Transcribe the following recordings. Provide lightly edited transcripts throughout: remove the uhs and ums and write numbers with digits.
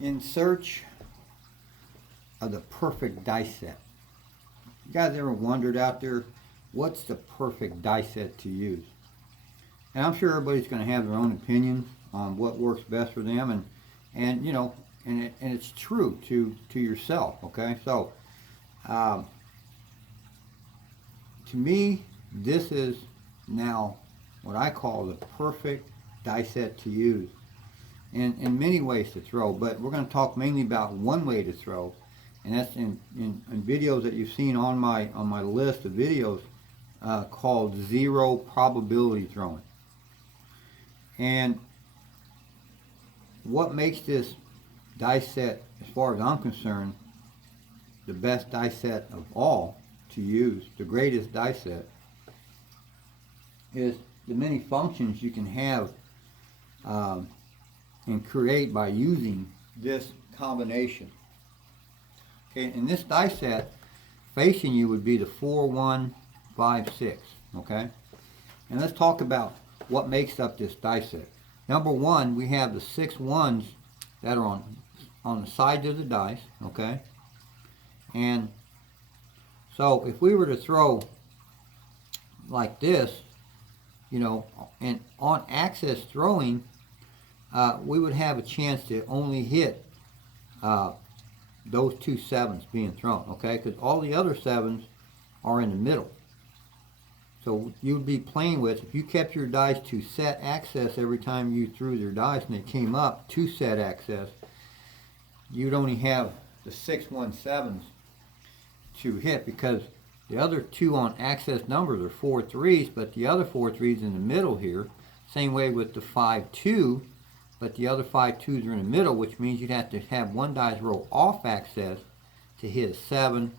in search of the perfect dice set. You guys ever wondered out there, what's the perfect dice set to use? And I'm sure everybody's going to have their own opinions on what works best for them, and you know, and it's true to yourself. Okay, so to me, this is now what I call the perfect dice set to use, and in many ways to throw. But we're going to talk mainly about one way to throw, and that's in videos that you've seen on my list of videos called zero probability throwing. And what makes this dice set, as far as I'm concerned, the best dice set of all to use, the greatest dice set, is the many functions you can have and create by using this combination. Okay, in this dice set, facing you would be the 4, 1, 5, 6. Okay, and let's talk about what makes up this dice set. Number one, we have the 6 ones that are on the sides of the dice. Okay, and so if we were to throw like this, you know, and on access throwing, we would have a chance to only hit those 2 7s being thrown, okay? Because all the other 7s are in the middle. So you'd be playing with, if you kept your dice to set access every time you threw their dice and they came up to set access, you'd only have the 6 1 7s to hit, because the other 2 on access numbers are 4 3s, but the other 4 3s in the middle here. Same way with the 5 2, but the other 5 2s are in the middle, which means you'd have to have one dice roll off access to hit a 7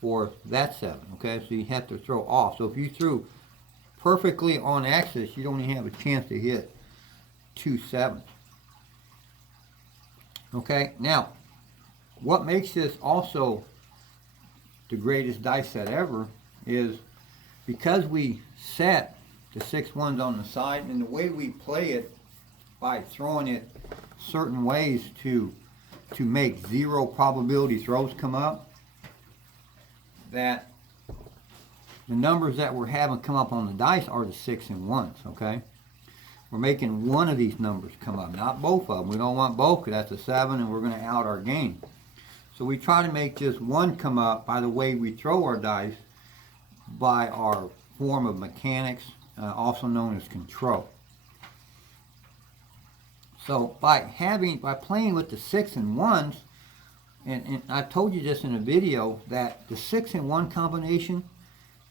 for that 7, okay? So you have to throw off. So if you threw perfectly on access, you'd only have a chance to hit 2 7s. Okay, now, what makes this also the greatest dice set ever is because we set the 6 1s on the side, and the way we play it by throwing it certain ways to make zero probability throws come up, that the numbers that we're having come up on the dice are the 6 and 1s, okay? We're making one of these numbers come up, not both of them. We don't want both, because that's a 7 and we're going to out our game. So we try to make just one come up by the way we throw our dice, by our form of mechanics, also known as control. So by playing with the 6 and 1s, and I told you this in a video, that the 6 and 1 combination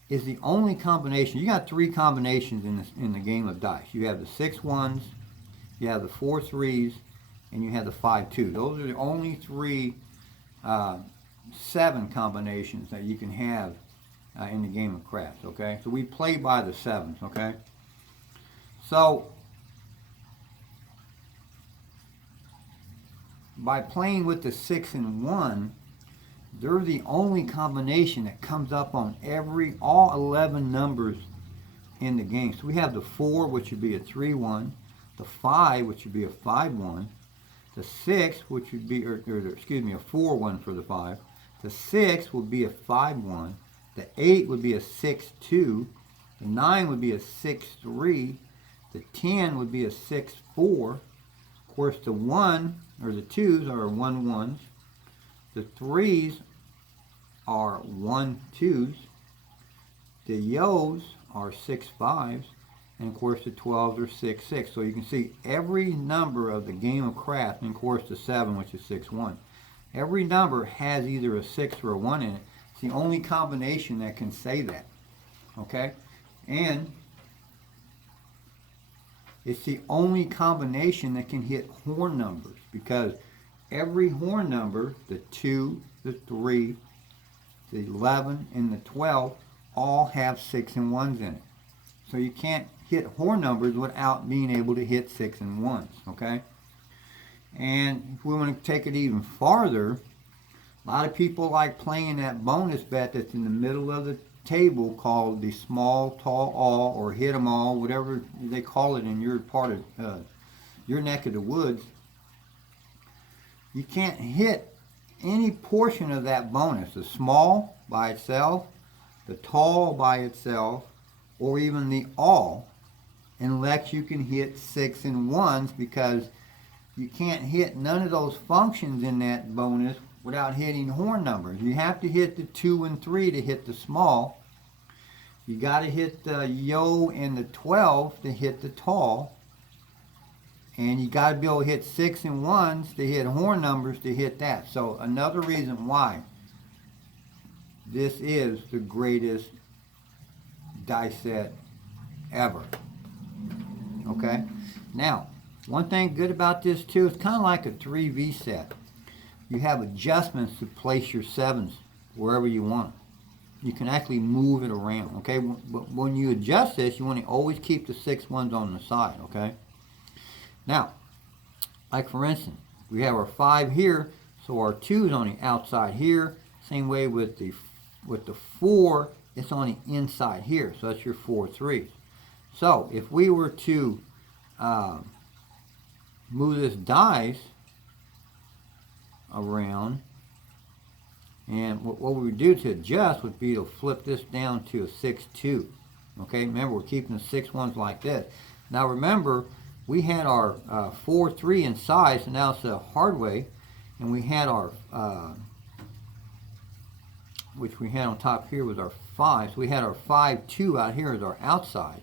is the only combination. You got 3 combinations in the game of dice. You have the 6 1s, you have the 4 3s, and you have the 5 2. Those are the only 3 7 combinations that you can have in the game of craps, okay? So we play by the 7s, okay? So by playing with the 6 and 1, they're the only combination that comes up on all 11 numbers in the game. So we have the 4, which would be a 3 1, the 5, which would be a 5 1, the 6, which would be, a 4 1 for the 5. The 6 would be a 5 1. The 8 would be a 6 2. The 9 would be a 6 3. The 10 would be a 6 4. Of course, the 1 or the 2s are 1 1s. The 3s are 1 2s. The yos are 6 5s. And of course the 12s are 6 6. So you can see every number of the game of craps, and of course the 7, which is 6 1. Every number has either a 6 or a 1 in it. It's the only combination that can say that. Okay? And it's the only combination that can hit horn numbers, because every horn number, the 2, the 3, the 11, and the 12, all have 6 and 1s in it. So you can't hit horn numbers without being able to hit 6 and 1s, okay? And if we want to take it even farther, a lot of people like playing that bonus bet that's in the middle of the table called the small, tall, all, or hit 'em all, whatever they call it in your part of your neck of the woods. you can't hit any portion of that bonus, the small by itself, the tall by itself, or even the all, unless you can hit 6 and 1s, because you can't hit none of those functions in that bonus without hitting horn numbers. You have to hit the 2 and 3 to hit the small. You got to hit the yo and the 12 to hit the tall. And you got to be able to hit 6 and 1s to hit horn numbers to hit that. So another reason why this is the greatest die set ever. Okay? Now, one thing good about this too, it's kind of like a 3V set. You have adjustments to place your 7s wherever you want them. You can actually move it around, okay? But when you adjust this, you want to always keep the 6 ones on the side, okay? Now, like for instance, we have our 5 here, so our 2 is on the outside here. Same way with the 4, it's on the inside here, so that's your 4 3s. So if we were to move this dice around, and what we would do to adjust would be to flip this down to a 6 2. Okay, remember we're keeping the 6 ones like this. Now remember, we had our 4 3 inside, so now it's a hard way, and we had our which we had on top here was our 5. So we had our 5 2 out here as our outside.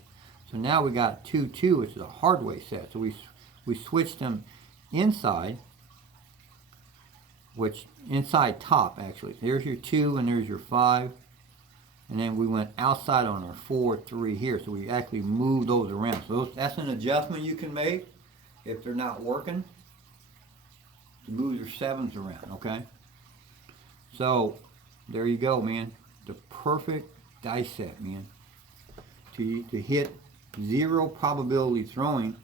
So now we got 2 2, which is a hard way set. So we switched them inside, which inside top actually. There's your 2 and there's your 5. And then we went outside on our 4 3 here. So we actually moved those around. So that's an adjustment you can make if they're not working, to move your 7s around, okay? So there you go, man. The perfect dice set, man. To hit 0 probability throwing.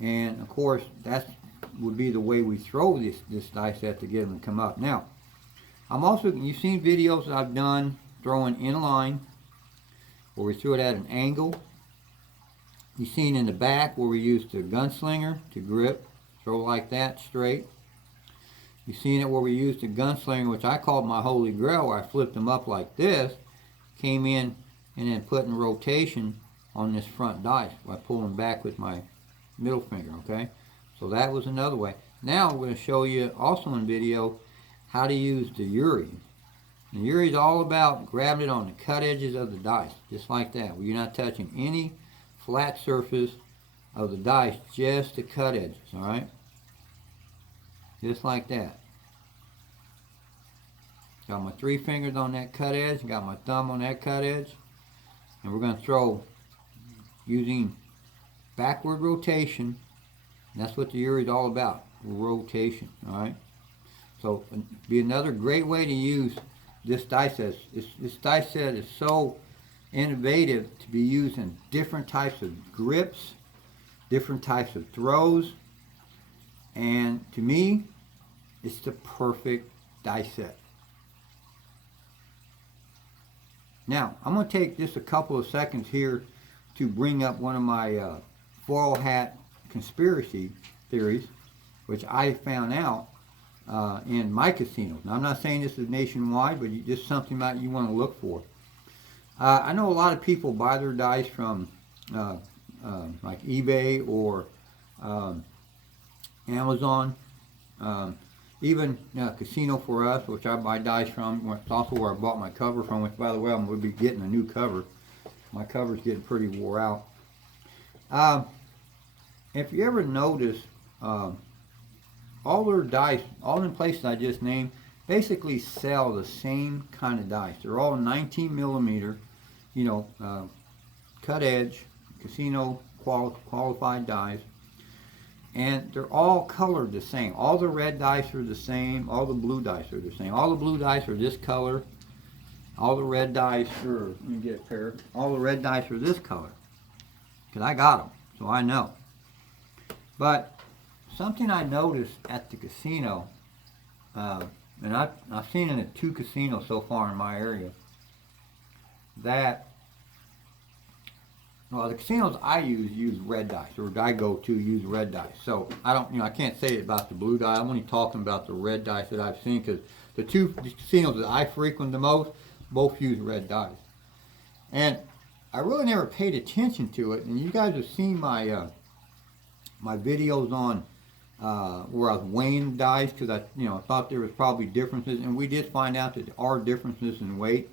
And of course, that would be the way we throw this dice set to get them to come up. Now, you've seen videos that I've done throwing in line, where we threw it at an angle. You've seen in the back where we used the gunslinger to grip, throw like that straight. You've seen it where we used the gunslinger, which I called my holy grail, where I flipped them up like this, came in and then put in rotation on this front dice by pulling back with my middle finger, okay? So that was another way. Now I'm going to show you also in video how to use the Yuri. The Yuri is all about grabbing it on the cut edges of the dice, just like that, where you're not touching any flat surface of the dice, just the cut edges, all right? Just like that. Got my 3 fingers on that cut edge, got my thumb on that cut edge, and we're going to throw using backward rotation. And that's what the Yuri is all about, rotation, all right? So be another great way to use this dice set. This dice set is so innovative to be used in different types of grips, different types of throws, and to me, it's the perfect dice set. Now, I'm going to take just a couple of seconds here to bring up one of my foil hat conspiracy theories, which I found out in my casinos. Now, I'm not saying this is nationwide, but just something that you want to look for. I know a lot of people buy their dice from like eBay or Amazon. Even Casino for Us, which I buy dice from. It's also where I bought my cover from, which, by the way, I'm going to be getting a new cover. My cover's getting pretty wore out. If you ever notice, all their dice, all the places I just named, basically sell the same kind of dice. They're all 19 millimeter, cut edge, casino qualified dice. And they're all colored the same. All the red dice are the same. All the blue dice are the same. All the blue dice are this color. All the red dice are, let me get a pair. All the red dice are this color. Because I got them, so I know. But something I noticed at the casino, and I've seen it at 2 casinos so far in my area, that Well, the casinos I use red dice, or I go to use red dice. So I don't, I can't say about the blue die. I'm only talking about the red dice that I've seen because the two casinos that I frequent the most both use red dice. And I really never paid attention to it. And you guys have seen my my videos on where I was weighing dice because I, thought there was probably differences, and we did find out that there are differences in weight.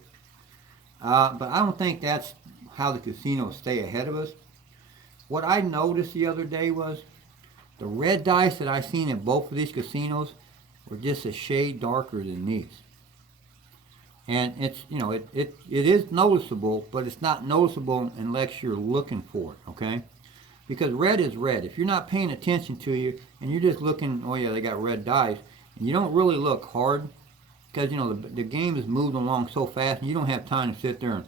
But I don't think that's how the casinos stay ahead of us. What I noticed the other day was the red dice that I seen in both of these casinos were just a shade darker than these. And it's, it is noticeable, but it's not noticeable unless you're looking for it, okay? Because red is red. If you're not paying attention to you and you're just looking, oh yeah, they got red dice, and you don't really look hard, because the game is moving along so fast and you don't have time to sit there and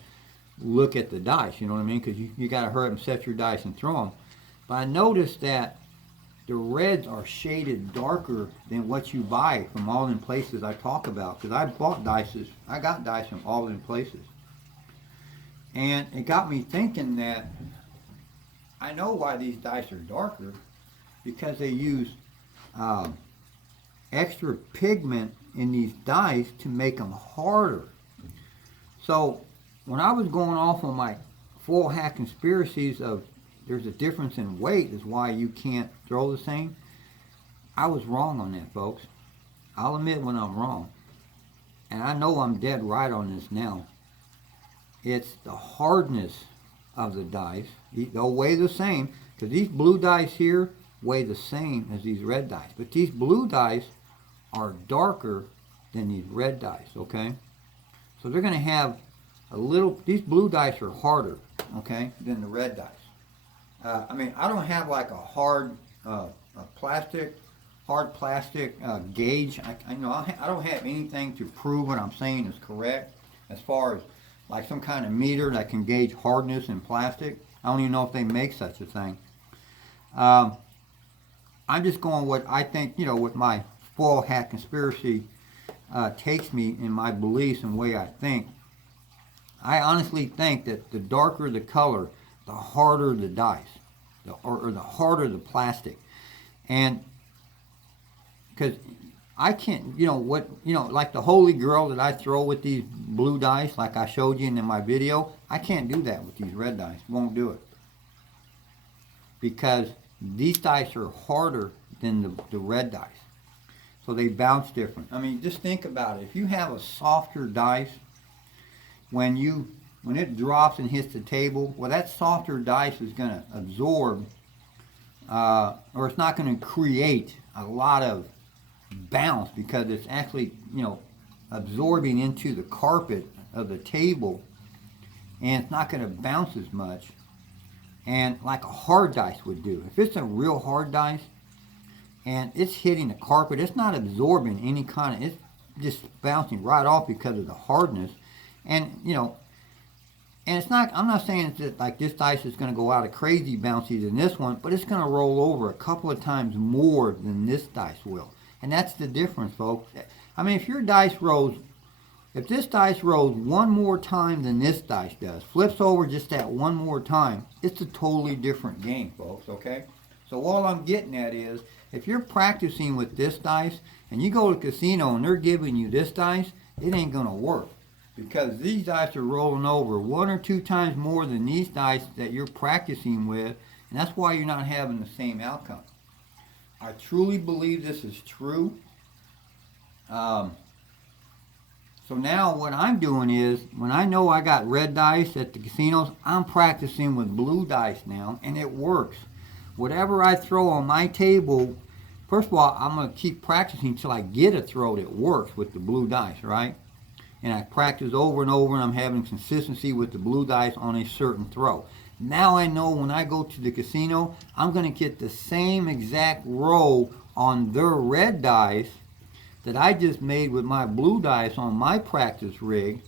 look at the dice, you know what I mean? Because you got to hurry up and set your dice and throw them. But I noticed that the reds are shaded darker than what you buy from all in places I talk about. Because I bought dice, I got dice from all in places. And it got me thinking that I know why these dice are darker, because they use extra pigment in these dice to make them harder. So when I was going off on my full hat conspiracies of there's a difference in weight is why you can't throw the same, I was wrong on that, folks. I'll admit when I'm wrong. And I know I'm dead right on this now. It's the hardness of the dice. They'll weigh the same, because these blue dice here weigh the same as these red dice. But these blue dice are darker than these red dice, okay? So they're going to have a little, these blue dice are harder, okay, than the red dice. I don't have like a hard plastic gauge. I don't have anything to prove what I'm saying is correct as far as like some kind of meter that can gauge hardness in plastic. I don't even know if they make such a thing. I'm just going what I think, what my full hat conspiracy takes me in my beliefs and way I think. I honestly think that the darker the color, the harder the dice, or the harder the plastic. And because I can't, like the Holy Grail that I throw with these blue dice, like I showed you in my video, I can't do that with these red dice. Won't do it. Because these dice are harder than the red dice. So they bounce different. Just think about it. If you have a softer dice, when it drops and hits the table, well, that softer dice is going to absorb, or it's not going to create a lot of bounce, because it's actually, absorbing into the carpet of the table, and it's not going to bounce as much, and like a hard dice would do. If it's a real hard dice and it's hitting the carpet, it's not absorbing any kind of, it's just bouncing right off because of the hardness. And and it's not, I'm not saying that like this dice is going to go out of crazy bouncy than this one, but it's going to roll over a couple of times more than this dice will. And that's the difference, folks. If your dice rolls, if this dice rolls one more time than this dice does, flips over just that one more time, it's a totally different game, folks, okay? So all I'm getting at is, if you're practicing with this dice and you go to a casino and they're giving you this dice, it ain't going to work. Because these dice are rolling over one or two times more than these dice that you're practicing with, and that's why you're not having the same outcome. I truly believe this is true. So now what I'm doing is, when I know I got red dice at the casinos, I'm practicing with blue dice now, and it works. Whatever I throw on my table, first of all, I'm going to keep practicing until I get a throw that works with the blue dice, right? And I practice over and over, and I'm having consistency with the blue dice on a certain throw. Now I know when I go to the casino, I'm going to get the same exact roll on their red dice that I just made with my blue dice on my practice rig,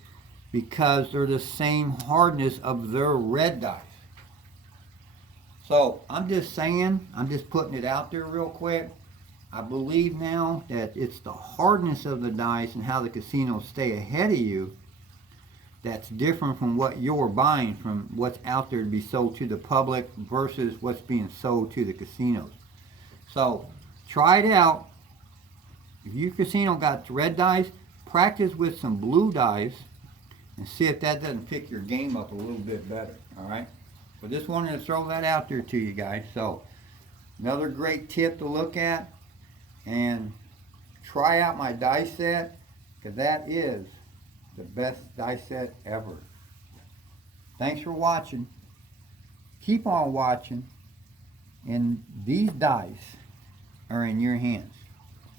because they're the same hardness of their red dice. So I'm just saying, I'm just putting it out there real quick. I believe now that it's the hardness of the dice and how the casinos stay ahead of you that's different from what you're buying, from what's out there to be sold to the public versus what's being sold to the casinos. So try it out. If your casino got red dice, practice with some blue dice and see if that doesn't pick your game up a little bit better. All right. So just wanted to throw that out there to you guys. So another great tip to look at, and try out my dice set, because that is the best dice set ever. Thanks for watching. Keep on watching, and these dice are in your hands.